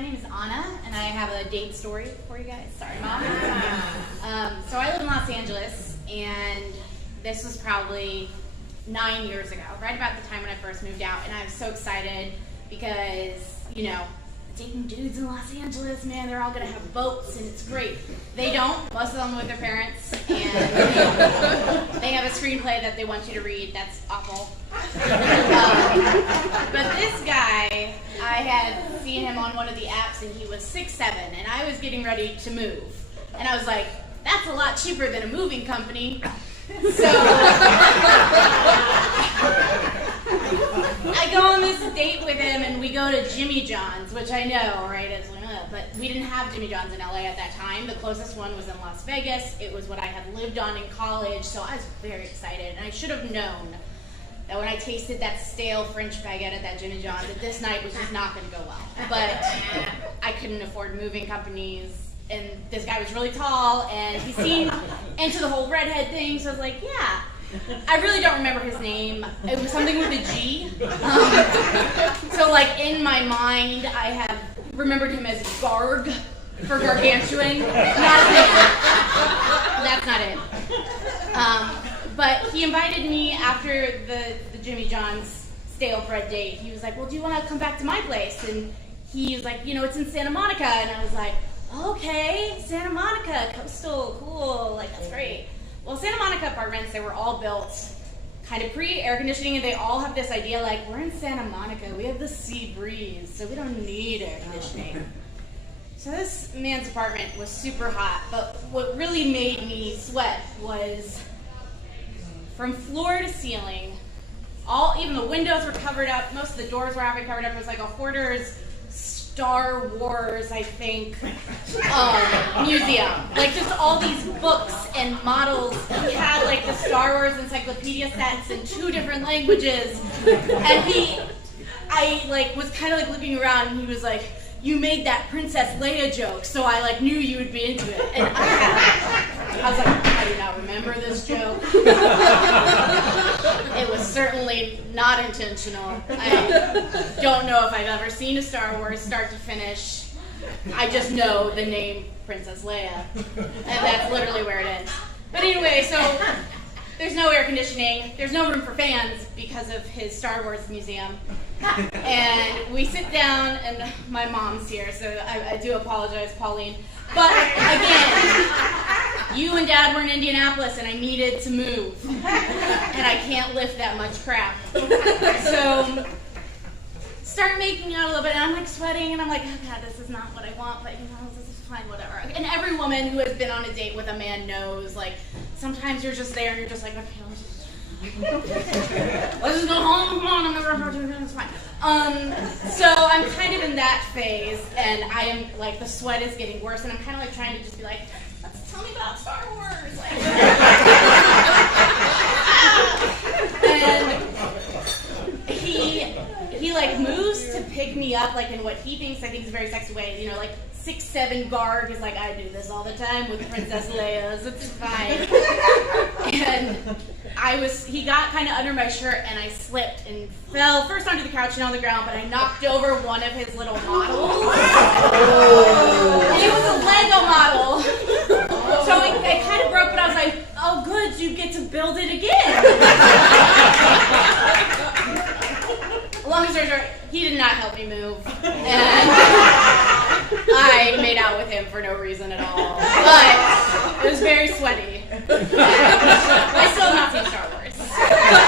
my name is Anna, and I have a date story for you guys. Sorry, Mom. So I live in Los Angeles, and this was probably 9 years ago, right about the time when I first moved out, and I was so excited because, you know, dating dudes in Los Angeles, man, they're all going to have boats, and it's great. They don't. Most of them with their parents, and they have a screenplay that they want you to read. That's awful. But this guy, I had seen him on one of the apps, and he was 6'7", and I was getting ready to move. And I was like, that's a lot cheaper than a moving company. So I go on this date with him, and we go to Jimmy John's, which I know, right? It's like, but we didn't have Jimmy John's in LA at that time. The closest one was in Las Vegas. It was what I had lived on in college, so I was very excited. And I should have known that when I tasted that stale French baguette at that Jimmy John's, that this night was just not going to go well. But I couldn't afford moving companies. And this guy was really tall, and he seemed into the whole redhead thing, so I was like, yeah. I really don't remember his name. It was something with a G. So, like, in my mind, I have remembered him as Garg for gargantuan. That's not it. But he invited me after the Jimmy John's stale bread date. He was like, well, do you want to come back to my place? And he was like, you know, it's in Santa Monica. And I was like, okay, Santa Monica, coastal, cool, like, that's great. Well, Santa Monica apartments, they were all built kind of pre-air conditioning, and they all have this idea, like, we're in Santa Monica, we have the sea breeze, so we don't need air conditioning. So this man's apartment was super hot, but what really made me sweat was from floor to ceiling, even the windows were covered up, most of the doors were halfway covered up. It was like a hoarder's Star Wars, I think, museum. Like, just all these books and models. He had, like, the Star Wars encyclopedia sets in 2 different languages. And I was kind of, like, looking around, and he was like, you made that Princess Leia joke, so I, like, knew you would be into it. And I was like, I do not remember this joke. It was certainly not intentional. I don't know if I've ever seen a Star Wars start to finish. I just know the name Princess Leia, and that's literally where it ends. But anyway, so there's no air conditioning. There's no room for fans because of his Star Wars museum. And we sit down, and my mom's here, so I do apologize, Pauline. But again, you and Dad were in Indianapolis, and I needed to move. And I can't lift that much crap. So start making out a little bit, and I'm like sweating, and I'm like, oh God, this is not what I want, but you know, this is fine, whatever. And every woman who has been on a date with a man knows, like, sometimes you're just there, and you're just like, okay, let's just go home. Come on, I'm never going to do this. It's fine. So I'm kind of in that phase, and I am like, the sweat is getting worse, and I'm kind of like trying to just be like, let's tell me about Star Wars. Like, and he like moves to pick me up, like in what he thinks, I think, is a very sexy way. You know, like 6'7" Garg is like, I do this all the time with Princess Leia's. It's fine. And he got kind of under my shirt, and I slipped and fell first onto the couch and on the ground, but I knocked over one of his little models. And it was a Lego model. So it kind of broke, but I was like, oh good, you get to build it again. Long story short, he did not help me move. And I made out with him for no reason at all. But it was very sweaty.